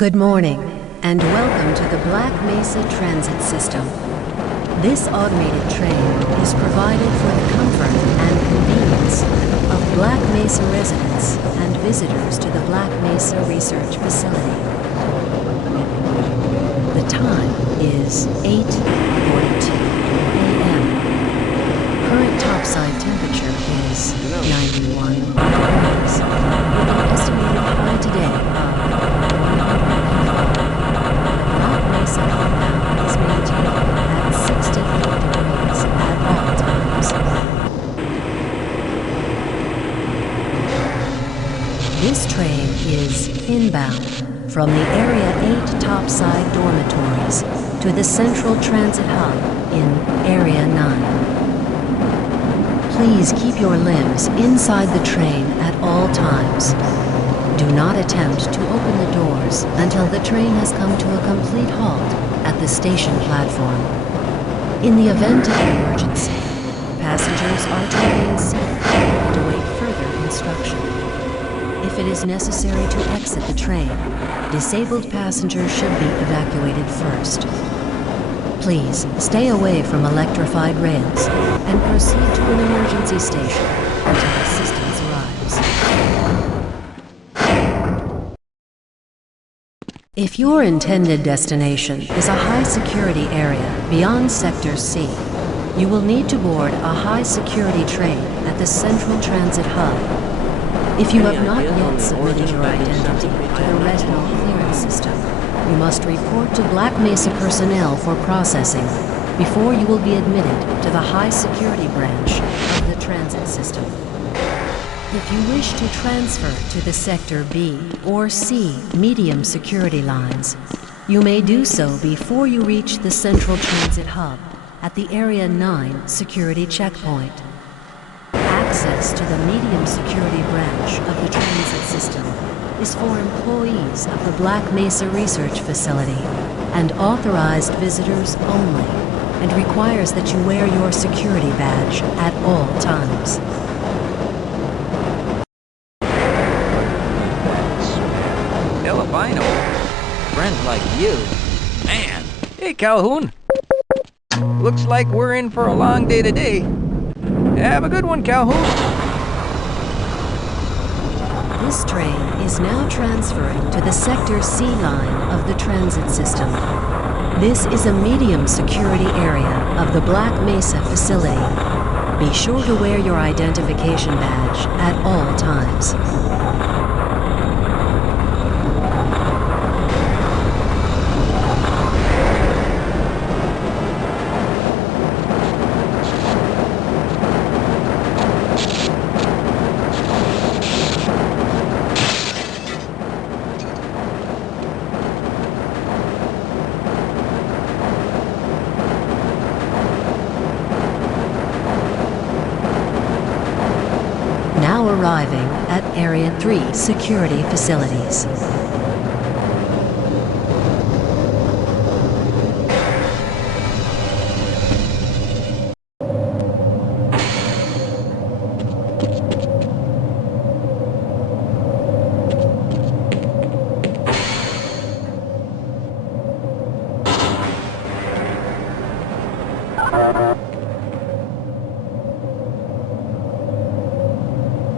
Good morning, and welcome to the Black Mesa Transit System. This automated train is provided for the comfort and convenience of Black Mesa residents and visitors to the Black Mesa Research Facility. The time is 8:42 a.m. Current topside temperature is 91 degrees, with an estimated high today of Black Mesa compound is maintained at 68 degrees at all times. This train is inbound from the Area 8 topside dormitories to the Central Transit Hub in Area 9. Please keep your limbs inside the train at all times. Do not attempt to open the doors until the train has come to a complete halt at the station platform. In the event of an emergency, passengers are to remain seated and await further instruction. If it is necessary to exit the train, disabled passengers should be evacuated first. Please stay away from electrified rails and proceed to an emergency station until assistance arrives. If your intended destination is a high-security area beyond Sector C, you will need to board a high-security train at the Central Transit Hub. If you have not yet submitted your identity to the retinal clearance system, you must report to Black Mesa personnel for processing before you will be admitted to the high-security branch of the transit system. If you wish to transfer to the Sector B or C medium security lines, you may do so before you reach the Central Transit Hub at the Area 9 security checkpoint. Access to the medium security branch of the transit system is for employees of the Black Mesa Research Facility and authorized visitors only, and requires that you wear your security badge at all times. Albino, friends like you, man. Hey, Calhoun. Looks like we're in for a long day today. Have a good one, Calhoun. This train is now transferring to the Sector C line of the transit system. This is a medium security area of the Black Mesa facility. Be sure to wear your identification badge at all times. Now arriving at Area 3 security facilities.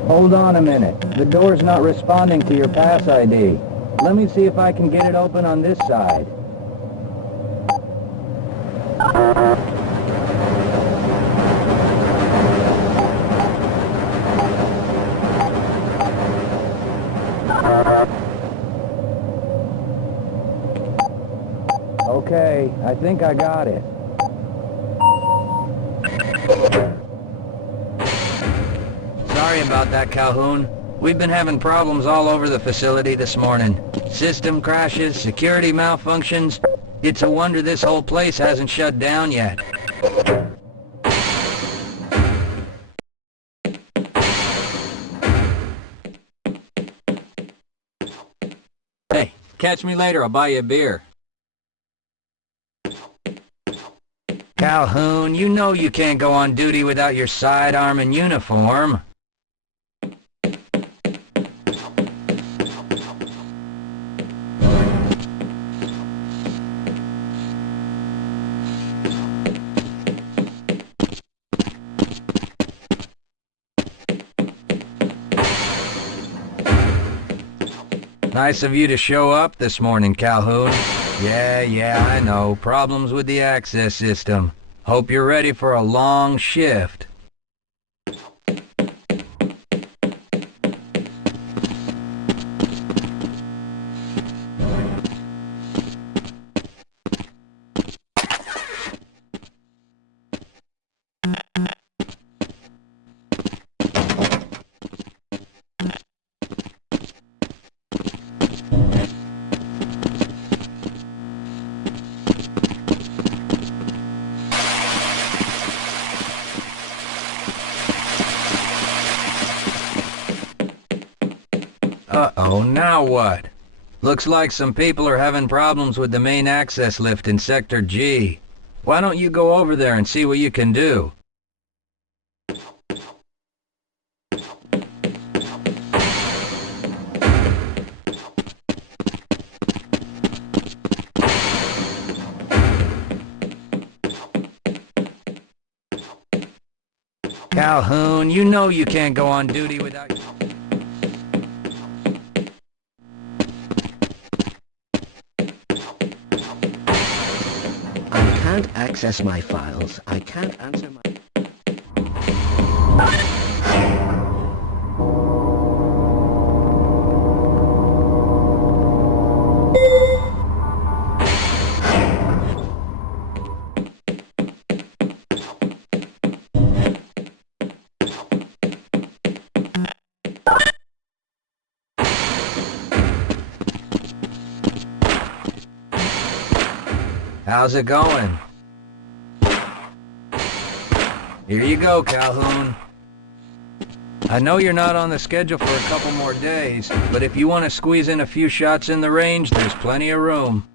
Hold on a minute. The door's not responding to your pass ID. Let me see if I can get it open on this side. Okay, I think I got it. Sorry about that, Calhoun. We've been having problems all over the facility this morning. System crashes, security malfunctions. It's a wonder this whole place hasn't shut down yet. Hey, catch me later. I'll buy you a beer. Calhoun, you know you can't go on duty without your sidearm and uniform. Nice of you to show up this morning, Calhoun. Yeah, I know. Problems with the access system. Hope you're ready for a long shift. Uh-oh, now what? Looks like some people are having problems with the main access lift in Sector G. Why don't you go over there and see what you can do? Calhoun, you know you can't go on duty without... I can't access my files. I can't answer my... How's it going? Here you go, Calhoun. I know you're not on the schedule for a couple more days, but if you want to squeeze in a few shots in the range, there's plenty of room.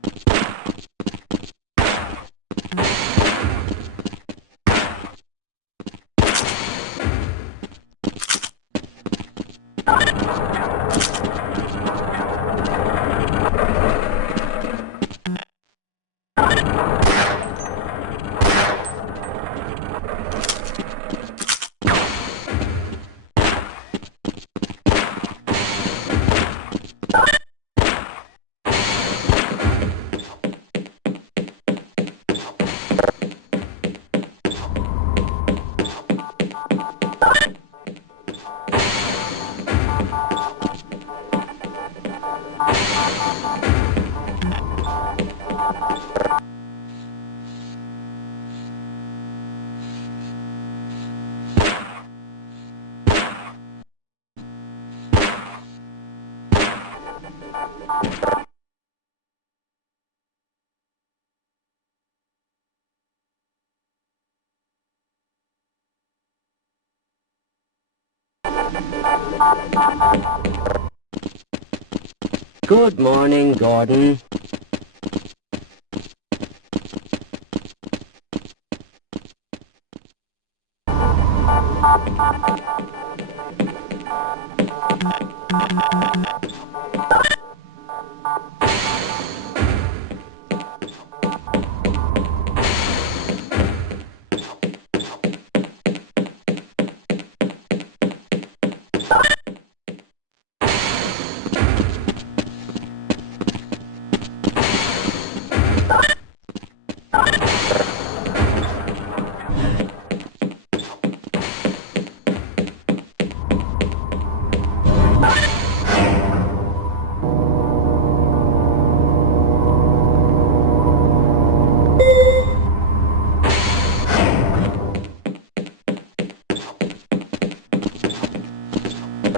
Good morning, Gordon.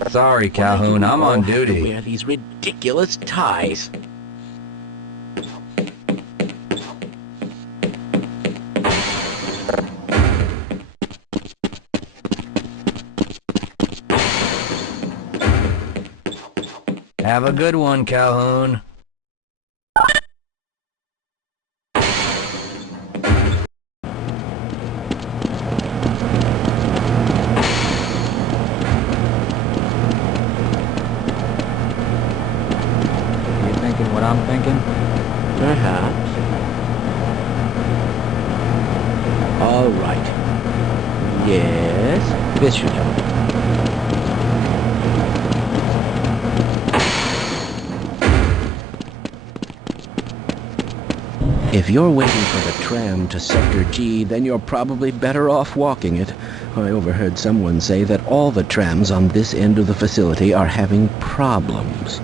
Sorry, Calhoun, I'm on To duty. wear these ridiculous ties. Have a good one, Calhoun. What I'm thinking? Perhaps. All right. Yes, this should help. If you're waiting for the tram to Sector G, then you're probably better off walking it. I overheard someone say that all the trams on this end of the facility are having problems.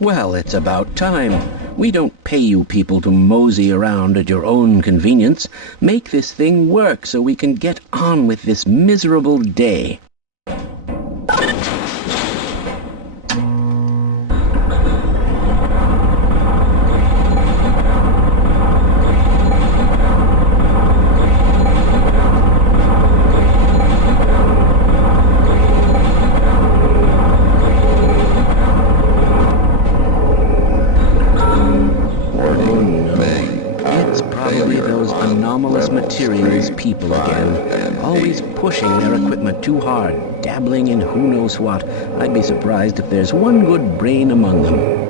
Well, it's about time. We don't pay you people to mosey around at your own convenience. Make this thing work so we can get on with this miserable day. Materials people again, always pushing their equipment too hard, dabbling in who knows what. I'd be surprised if there's one good brain among them.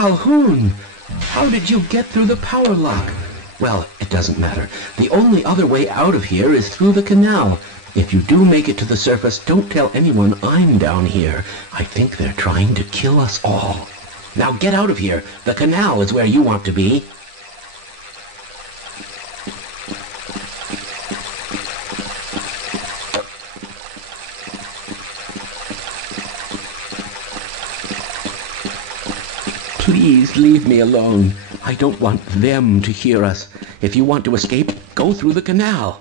Calhoun! How did you get through the power lock? Well, it doesn't matter. The only other way out of here is through the canal. If you do make it to the surface, don't tell anyone I'm down here. I think they're trying to kill us all. Now get out of here. The canal is where you want to be. Please leave me alone. I don't want them to hear us. If you want to escape, go through the canal.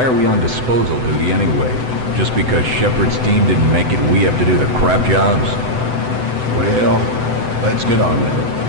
Why are we on disposal duty anyway? Just because Shepard's team didn't make it, we have to do the crap jobs? Well, let's get on with it.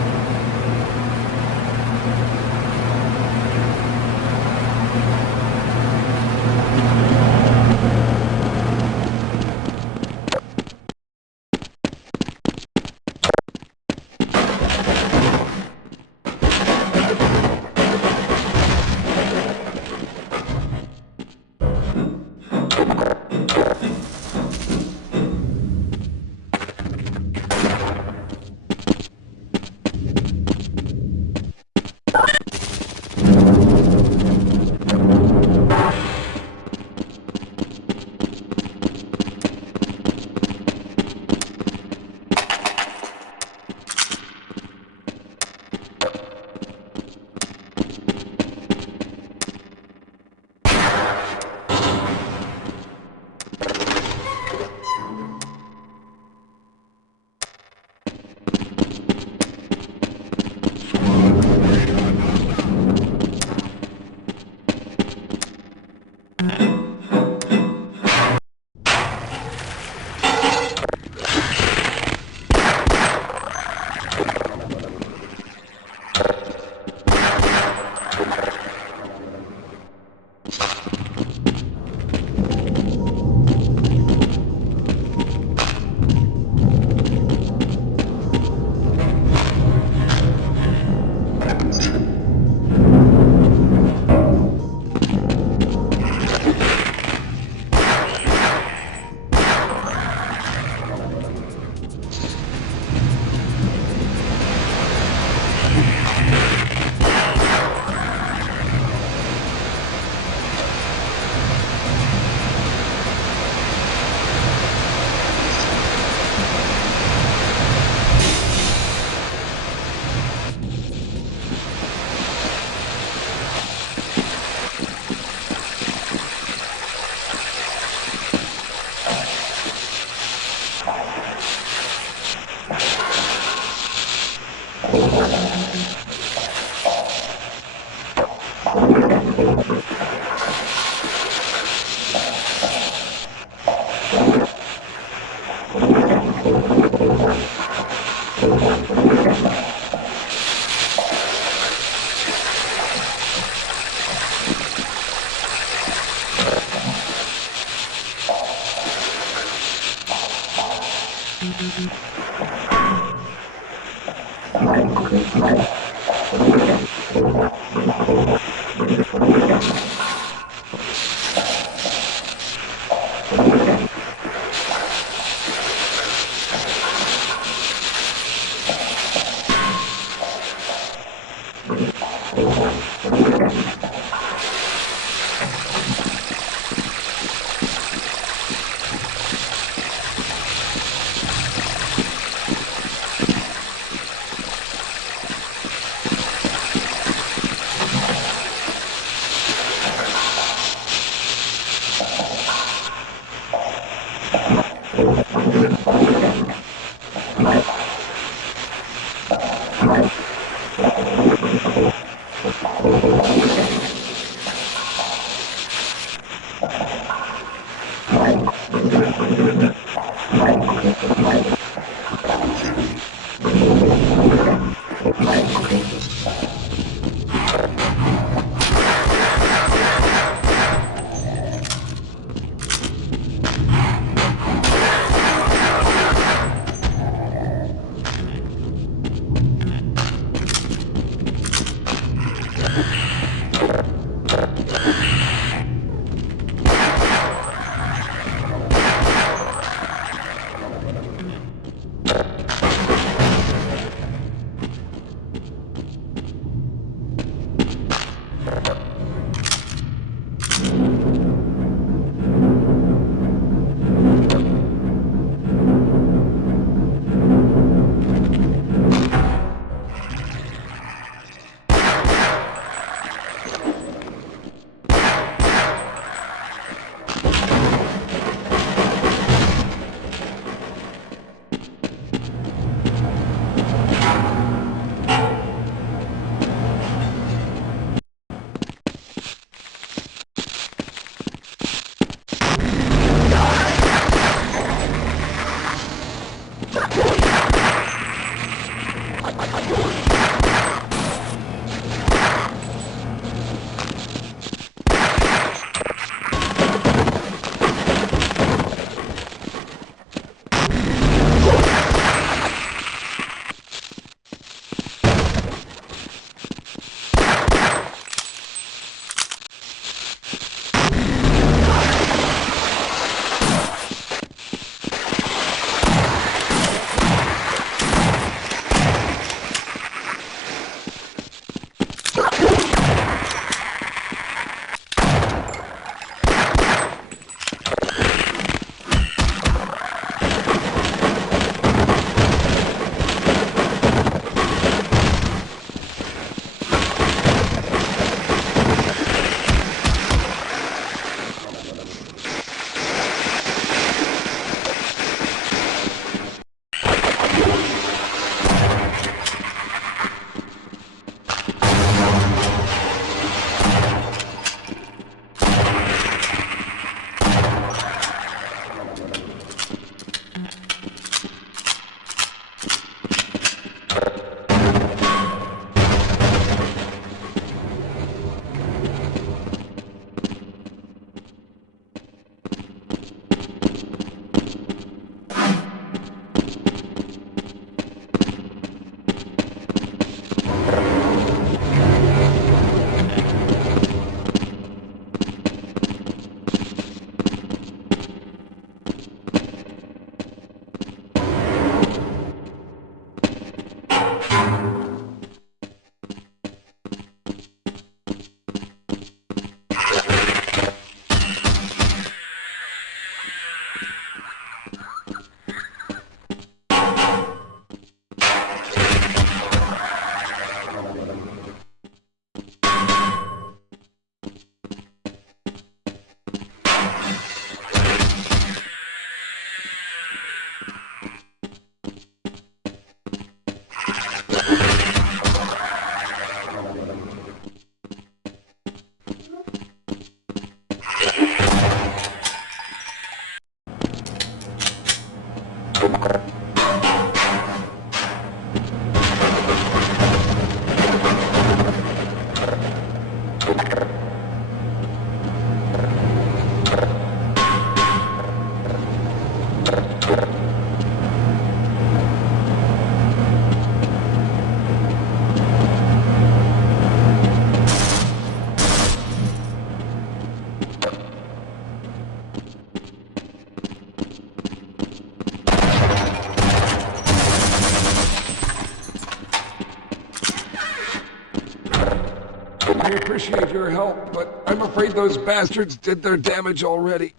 appreciate your help, but I'm afraid those bastards did their damage already.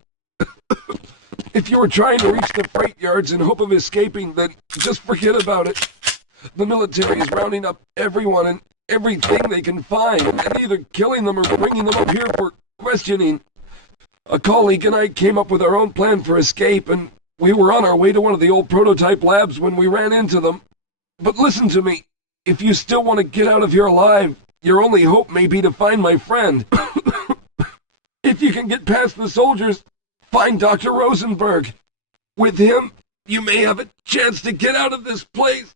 If you were trying to reach the freight yards in hope of escaping, then just forget about it. The military is rounding up everyone and everything they can find, and either killing them or bringing them up here for questioning. A colleague and I came up with our own plan for escape, and we were on our way to one of the old prototype labs when we ran into them. But listen to me. If you still want to get out of here alive, your only hope may be to find my friend. If you can get past the soldiers, find Dr. Rosenberg. With him, you may have a chance to get out of this place.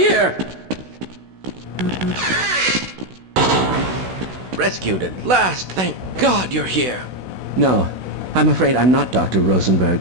here! Rescued at last! Thank God you're here! No, I'm afraid I'm not Dr. Rosenberg.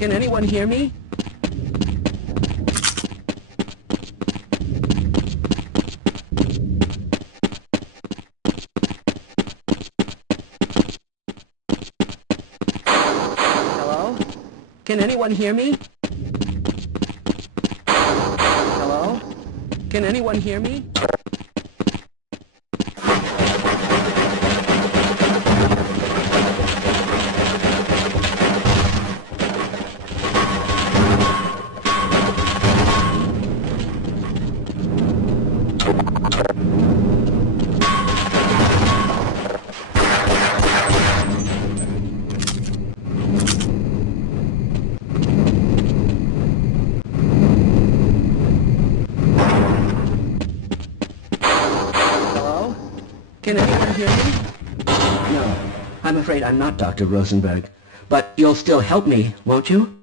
Can anyone hear me? Hello? Can anyone hear me? Hello? Can anyone hear me? Can anyone hear me? No, I'm afraid I'm not Dr. Rosenberg. But you'll still help me, won't you?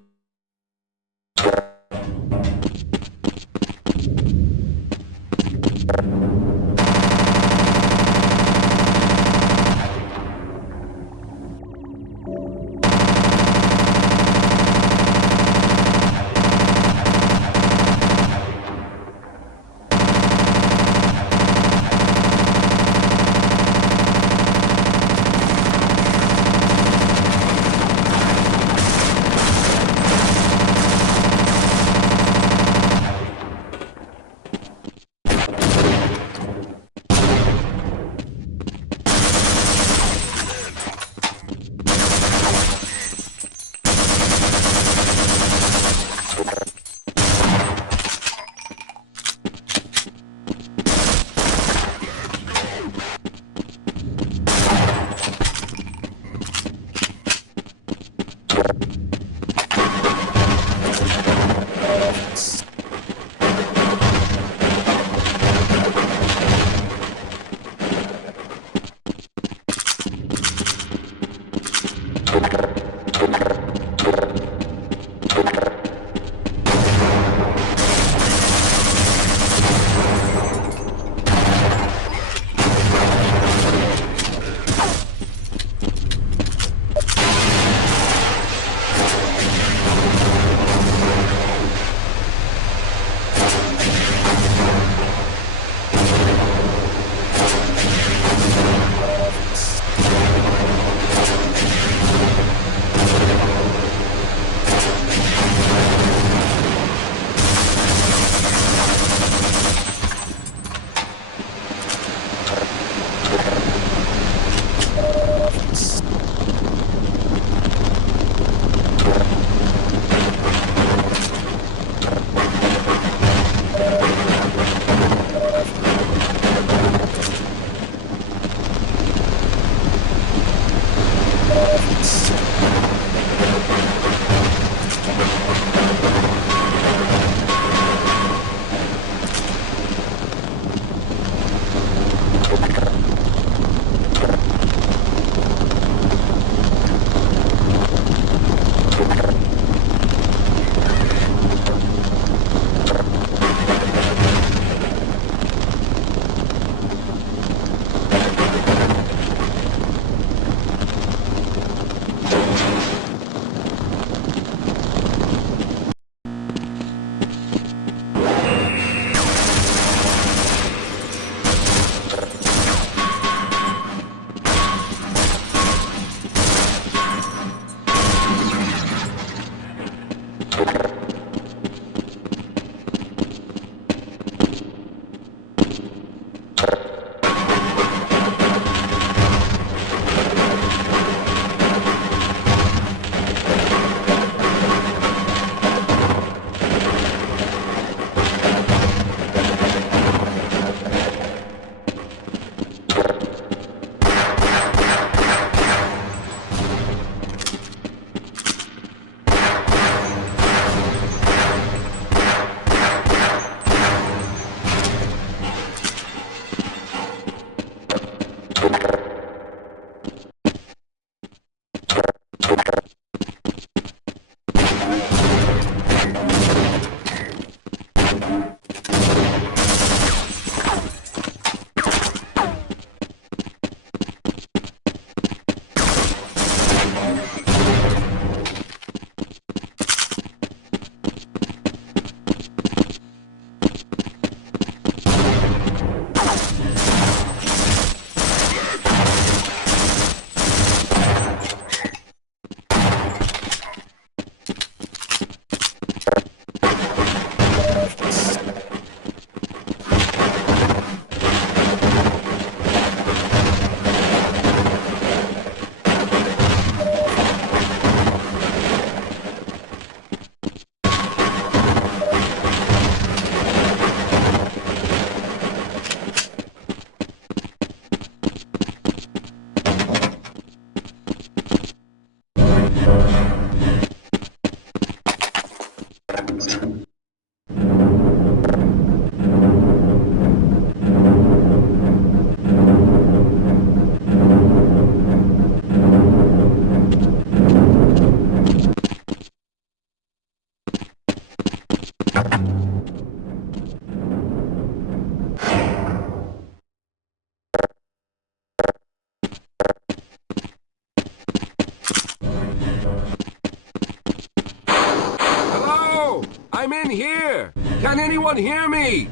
I'm in here! Can anyone hear me?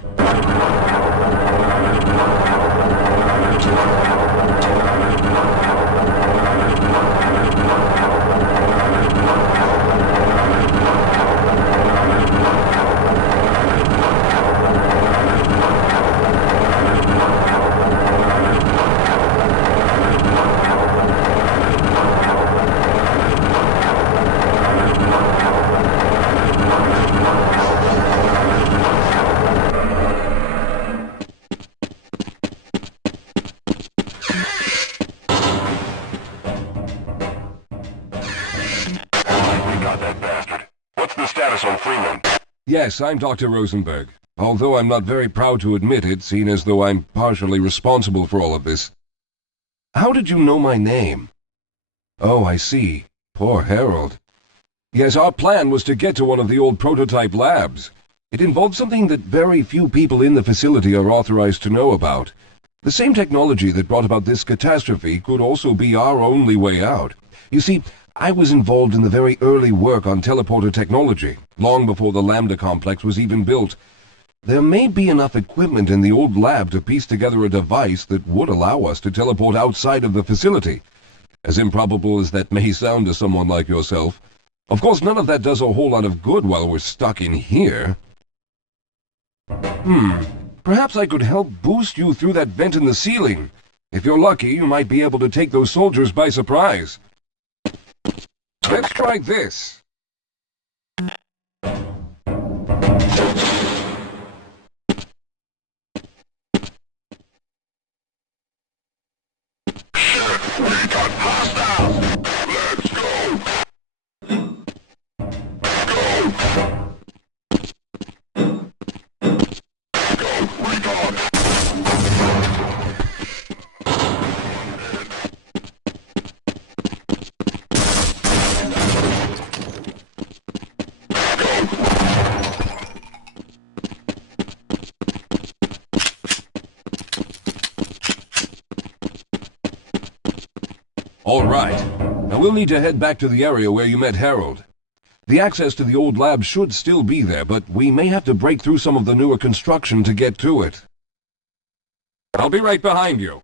Yes, I'm Dr. Rosenberg, although I'm not very proud to admit it, seeing as though I'm partially responsible for all of this. How did you know my name? Oh, I see. Poor Harold. Yes, our plan was to get to one of the old prototype labs. It involved something that very few people in the facility are authorized to know about. The same technology that brought about this catastrophe could also be our only way out. You see, I was involved in the very early work on teleporter technology, long before the Lambda complex was even built. There may be enough equipment in the old lab to piece together a device that would allow us to teleport outside of the facility. As improbable as that may sound to someone like yourself. Of course, none of that does a whole lot of good while we're stuck in here. Perhaps I could help boost you through that vent in the ceiling. If you're lucky, you might be able to take those soldiers by surprise. Let's try this. All right. Now we'll need to head back to the area where you met Harold. The access to the old lab should still be there, but we may have to break through some of the newer construction to get to it. I'll be right behind you.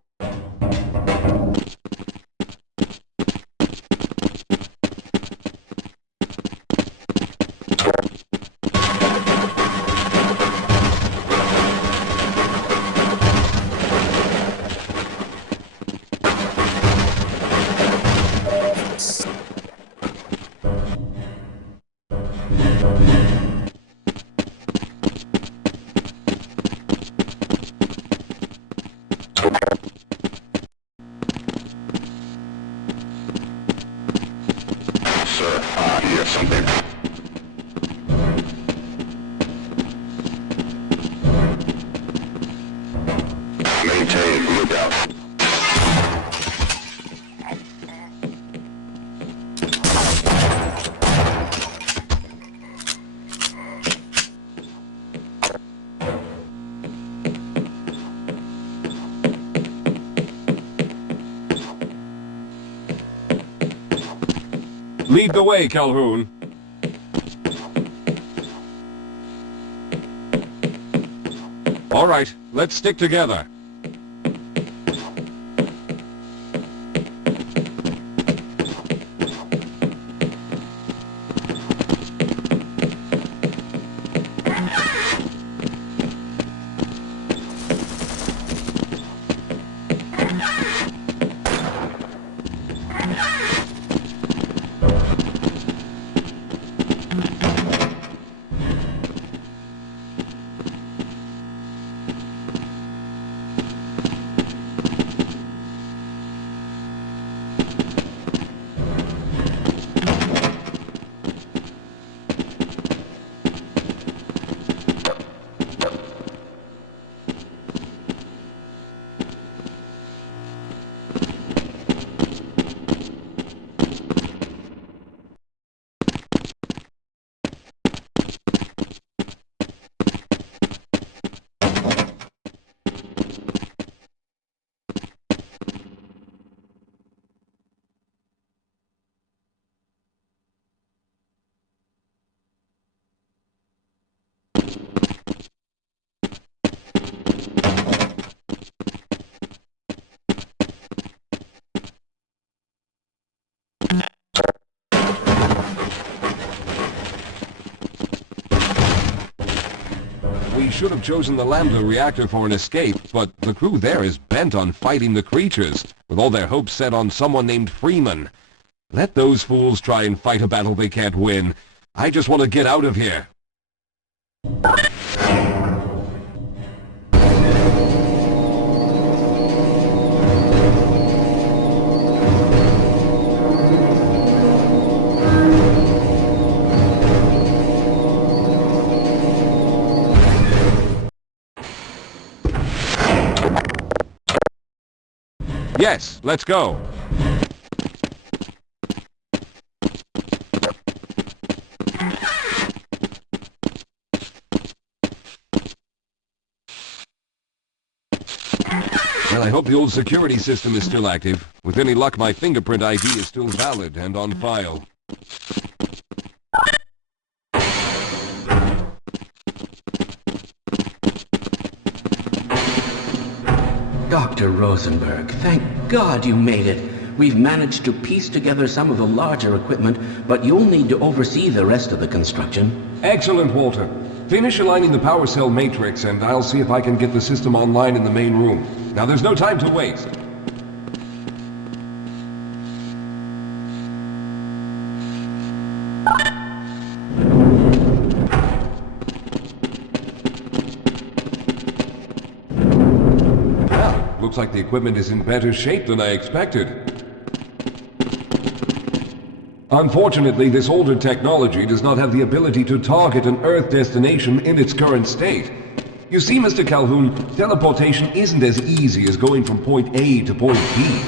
Lead the way, Calhoun. All right, let's stick together. should have chosen the Lambda reactor for an escape, but the crew there is bent on fighting the creatures, with all their hopes set on someone named Freeman. Let those fools try and fight a battle they can't win. I just want to get out of here. Yes, let's go. Well, I hope the old security system is still active. With any luck, my fingerprint ID is still valid and on file. Dr. Rosenberg, thank God you made it. We've managed to piece together some of the larger equipment, but you'll need to oversee the rest of the construction. Excellent, Walter. Finish aligning the power cell matrix, and I'll see if I can get the system online in the main room. Now, there's no time to waste. Well, looks like the equipment is in better shape than I expected. Unfortunately, this older technology does not have the ability to target an Earth destination in its current state. You see, Mr. Calhoun, teleportation isn't as easy as going from point A to point B.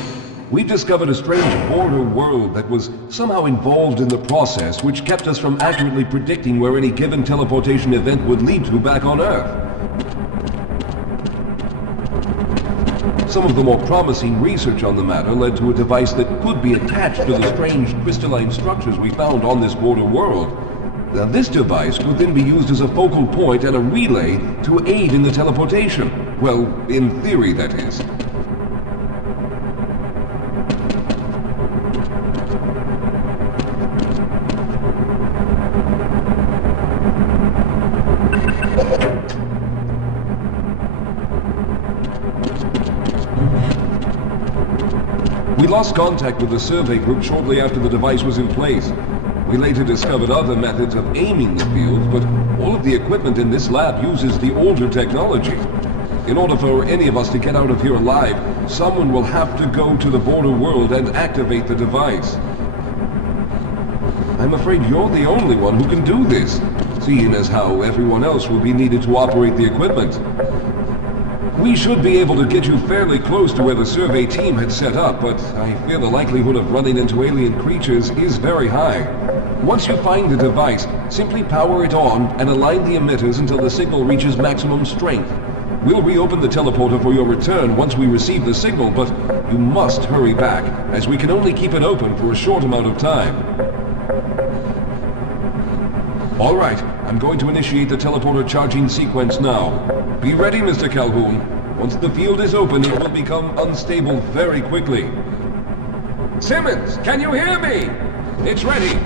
We've discovered a strange border world that was somehow involved in the process, which kept us from accurately predicting where any given teleportation event would lead to back on Earth. Some of the more promising research on the matter led to a device that could be attached to the strange crystalline structures we found on this border world. Now, this device could then be used as a focal point and a relay to aid in the teleportation. Well, in theory, that is. We lost contact with the survey group shortly after the device was in place. We later discovered other methods of aiming the fields, but all of the equipment in this lab uses the older technology. In order for any of us to get out of here alive, someone will have to go to the border world and activate the device. I'm afraid you're the only one who can do this, seeing as how everyone else will be needed to operate the equipment. We should be able to get you fairly close to where the survey team had set up, but I fear the likelihood of running into alien creatures is very high. Once you find the device, simply power it on and align the emitters until the signal reaches maximum strength. We'll reopen the teleporter for your return once we receive the signal, but you must hurry back, as we can only keep it open for a short amount of time. All right, I'm going to initiate the teleporter charging sequence now. Be ready, Mr. Calhoun. Once the field is open, it will become unstable very quickly. Simmons, can you hear me? It's ready.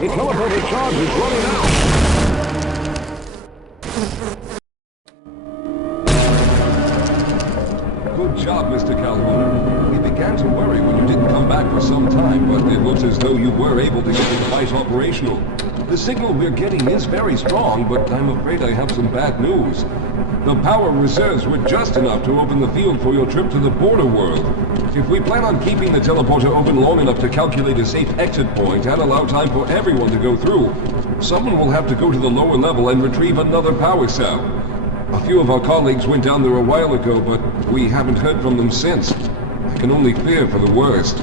The teleporter charge is running out. Good job, Mr. Calhoun. We began to worry when you didn't come back for some time, but it looks as though you were able to get the device operational. The signal we're getting is very strong, but I'm afraid I have some bad news. The power reserves were just enough to open the field for your trip to the border world. If we plan on keeping the teleporter open long enough to calculate a safe exit point and allow time for everyone to go through, someone will have to go to the lower level and retrieve another power cell. A few of our colleagues went down there a while ago, but we haven't heard from them since. I can only fear for the worst.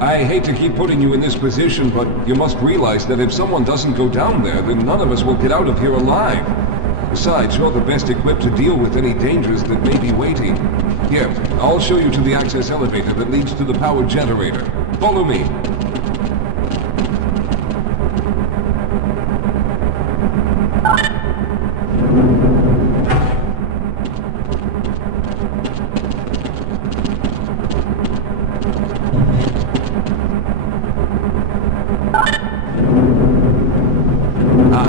I hate to keep putting you in this position, but you must realize that if someone doesn't go down there, then none of us will get out of here alive. Besides, you're the best equipped to deal with any dangers that may be waiting. Here, I'll show you to the access elevator that leads to the power generator. Follow me.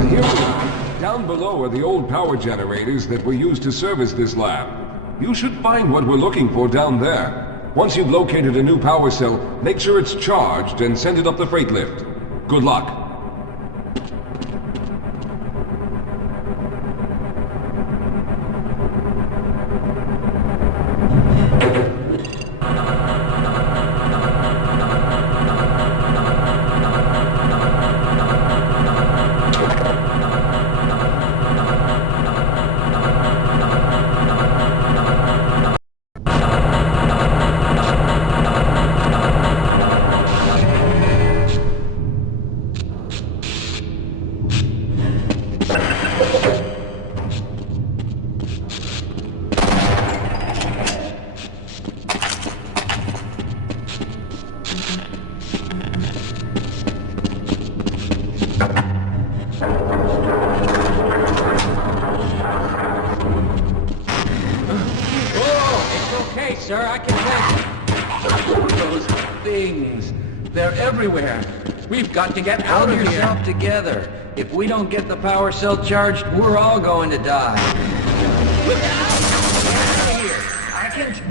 Here we are. Down below are the old power generators that were used to service this lab. You should find what we're looking for down there. Once you've located a new power cell, make sure it's charged and send it up the freight lift. Good luck. things. They're everywhere. We've got to get out of here. Hold yourself together. If we don't get the power cell charged, we're all going to die. Look out! Get out of here! I can...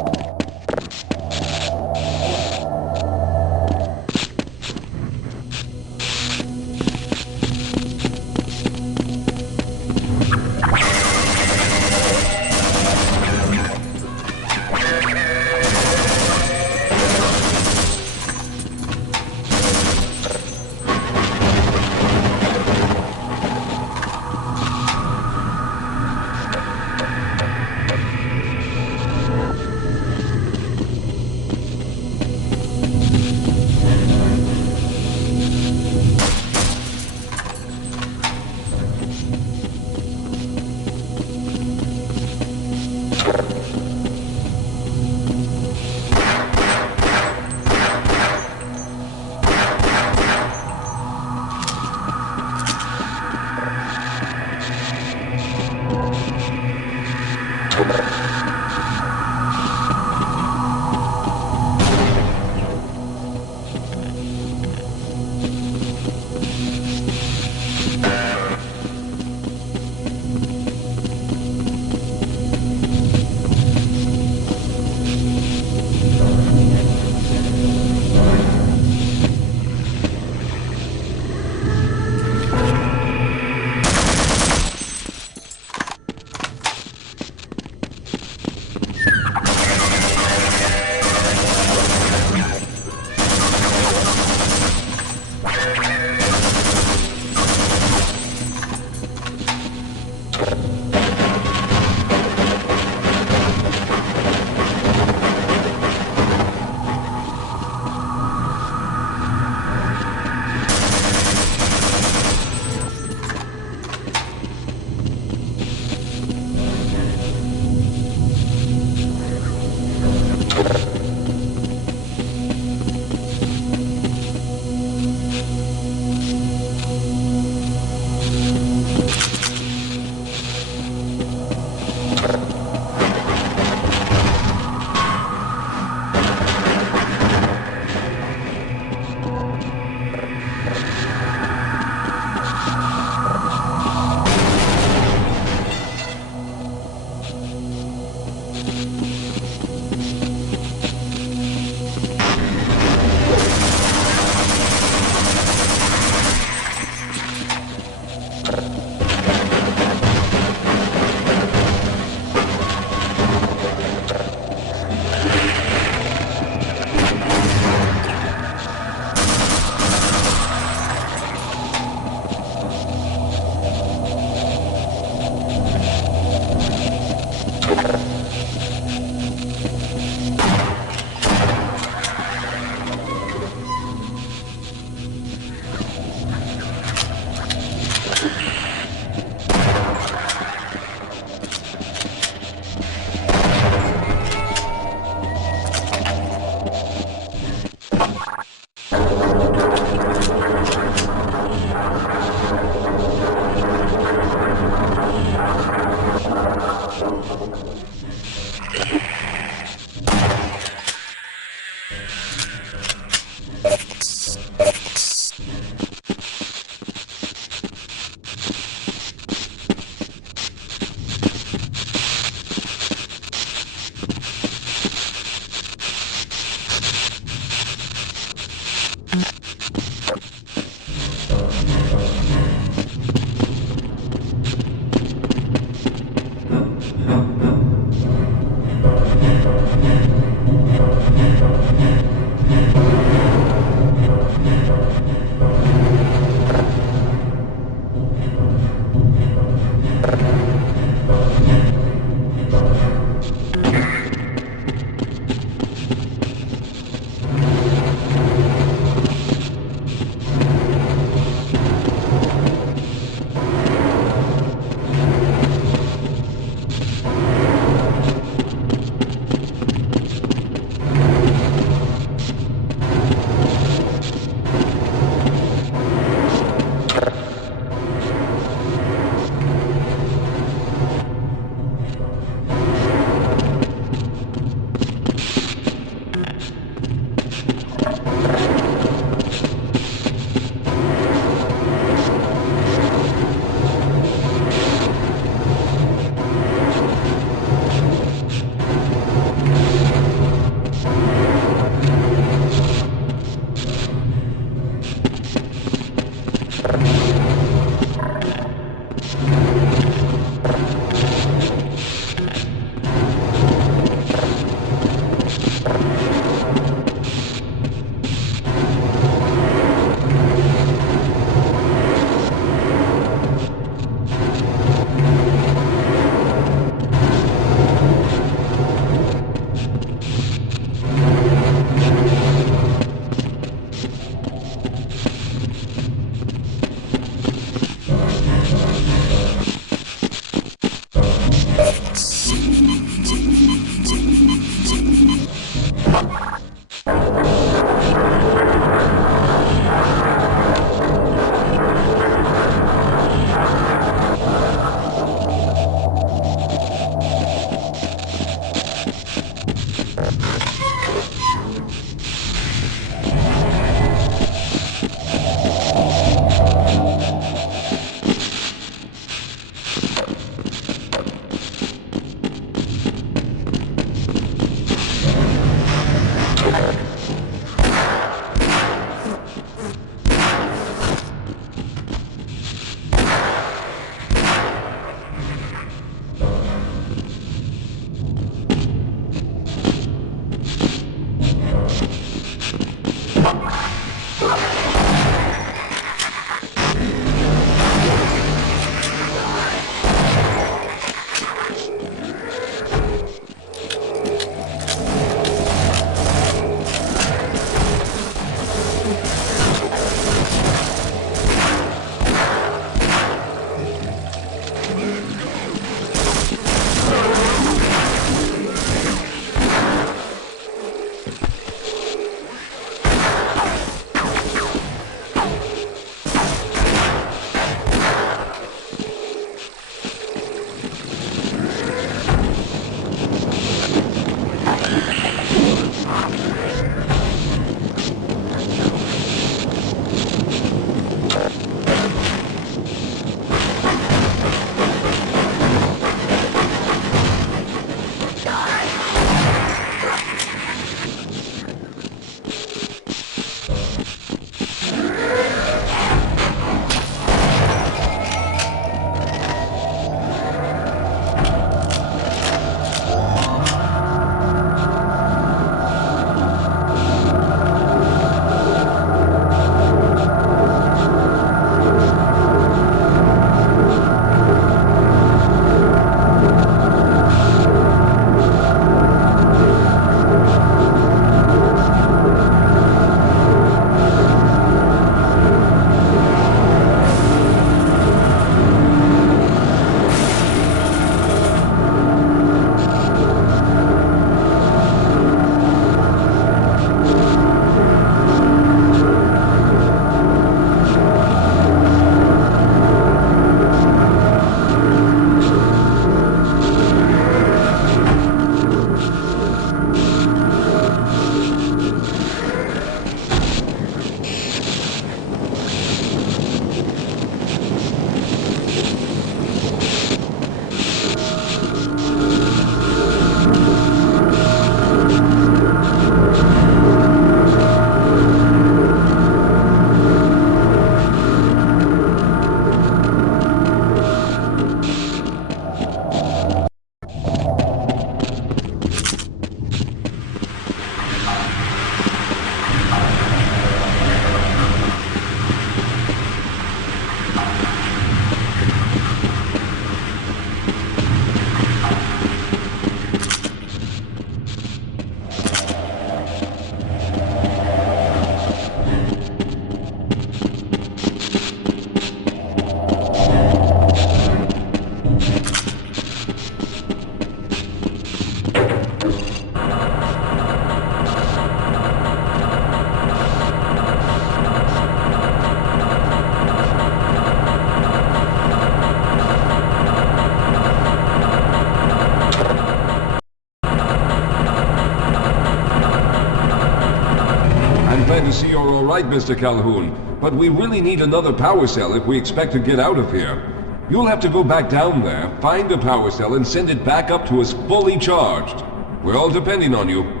glad to see you're all right, Mr. Calhoun. But we really need another power cell if we expect to get out of here. You'll have to go back down there, find a power cell, and send it back up to us fully charged. We're all depending on you.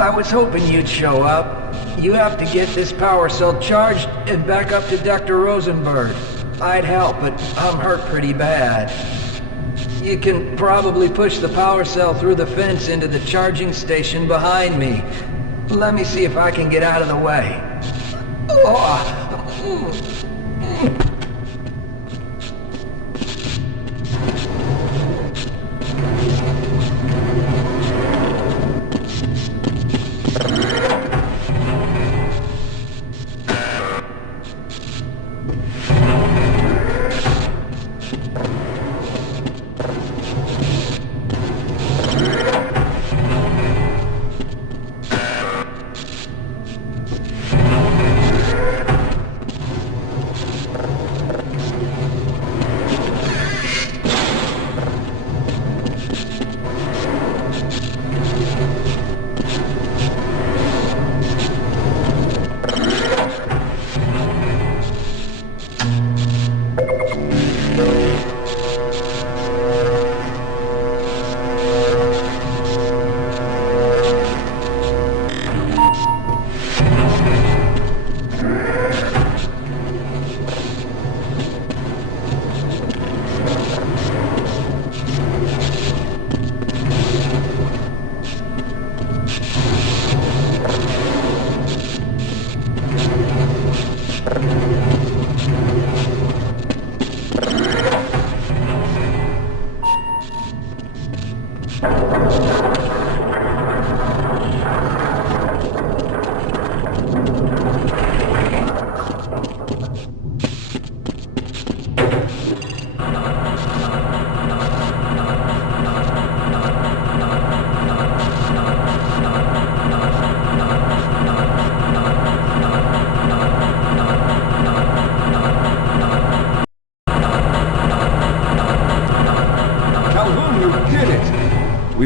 I was hoping you'd show up. You have to get this power cell charged and back up to Dr. Rosenberg. I'd help, but I'm hurt pretty bad. You can probably push the power cell through the fence into the charging station behind me. Let me see if I can get out of the way.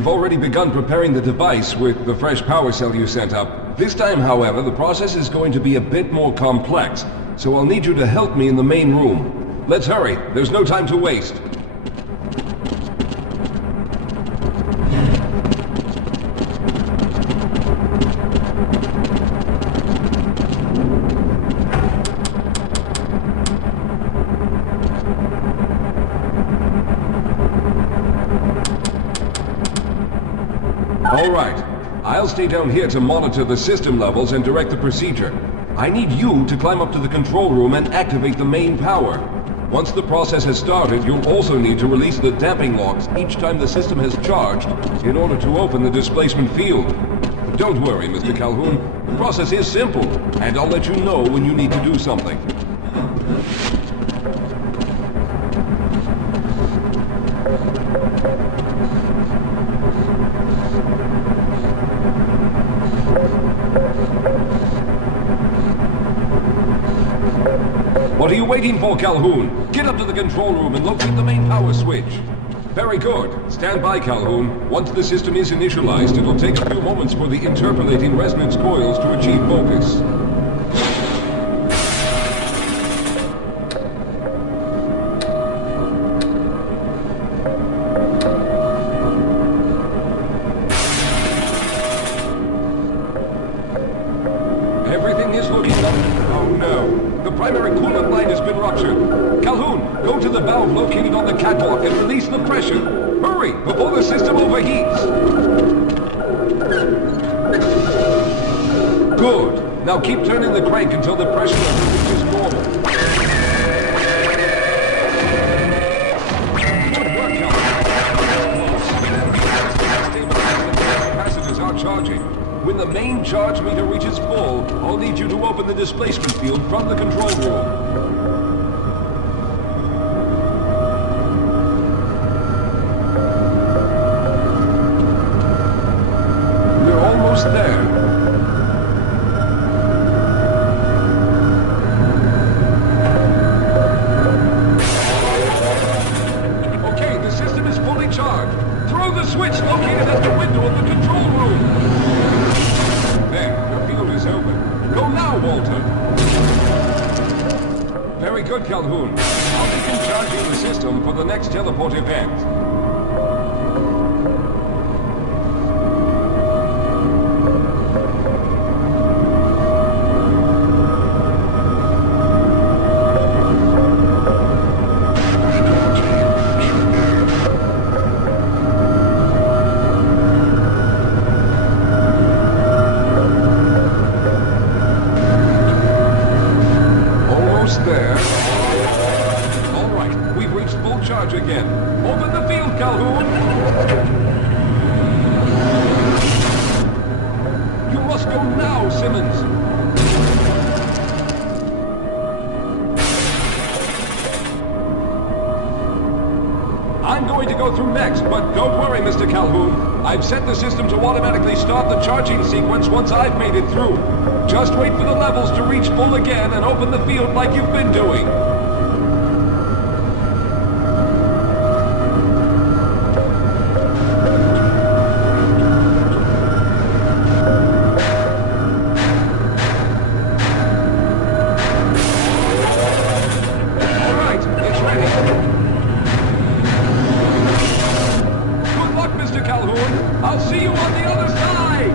We've already begun preparing the device with the fresh power cell you sent up. This time, however, the process is going to be a bit more complex, so I'll need you to help me in the main room. Let's hurry, there's no time to waste. All right. I'll stay down here to monitor the system levels and direct the procedure. I need you to climb up to the control room and activate the main power. Once the process has started, you'll also need to release the damping locks each time the system has charged in order to open the displacement field. Don't worry, Mr. Calhoun. The process is simple, and I'll let you know when you need to do something. What are you waiting for, Calhoun? Get up to the control room and locate the main power switch. Very good. Stand by, Calhoun. Once the system is initialized, it'll take a few moments for the interpolating resonance coils to achieve focus. Everything is looking up. Oh no. The primary coolant line has been ruptured. Calhoun, go to the valve located on the catwalk and release the pressure. Hurry, before the system overheats. Good. Now keep turning the crank until the pressure level reaches normal. Good work, Calhoun. Capacitors are charging. When the main charge meter reaches full, I'll need you to open the displacement field from the control room. We're almost there. Okay, the system is fully charged. Throw the switch located at the window of the control room. There, the field is open. Go now, Walter. Very good, Calhoun. I'll begin charging the system for the next teleport event. There. All right, we've reached full charge again. Open the field, Calhoun! You must go now, Simmons! I'm going to go through next, but don't worry, Mr. Calhoun. I've set the system to automatically start the charging sequence once I've made it through. Just wait for the levels to reach full again and open the field like you've been doing. All right, it's ready. Good luck, Mr. Calhoun. I'll see you on the other side.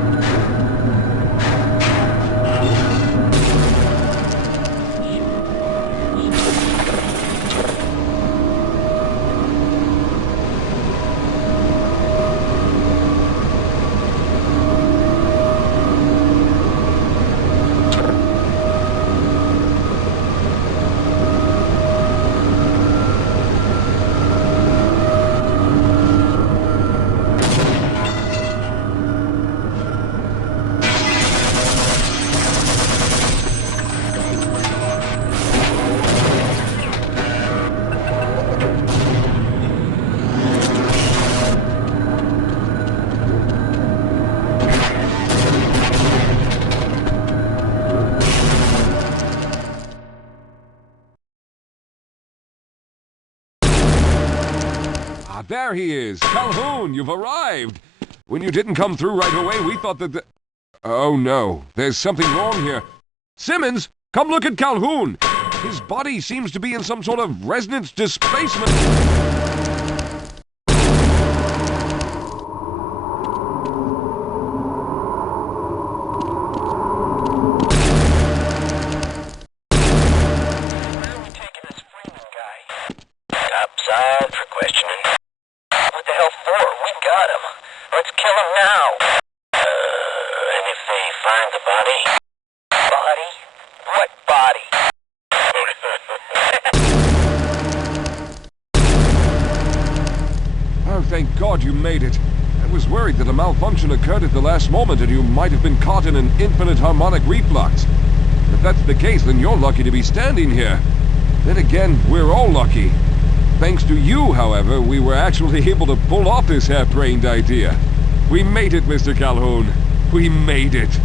There he is! Calhoun, you've arrived! When you didn't come through right away, we thought that Oh no, there's something wrong here. Simmons, come look at Calhoun! His body seems to be in some sort of resonance displacement. Upside for questioning. What the hell for? We got him. Let's kill him now. now? And if they find the body? Body? What body? Oh, thank God you made it. I was worried that a malfunction occurred at the last moment and you might have been caught in an infinite harmonic reflux. If that's the case, then you're lucky to be standing here. Then again, we're all lucky. Thanks to you, however, we were actually able to pull off this harebrained idea. We made it, Mr. Calhoun. We made it.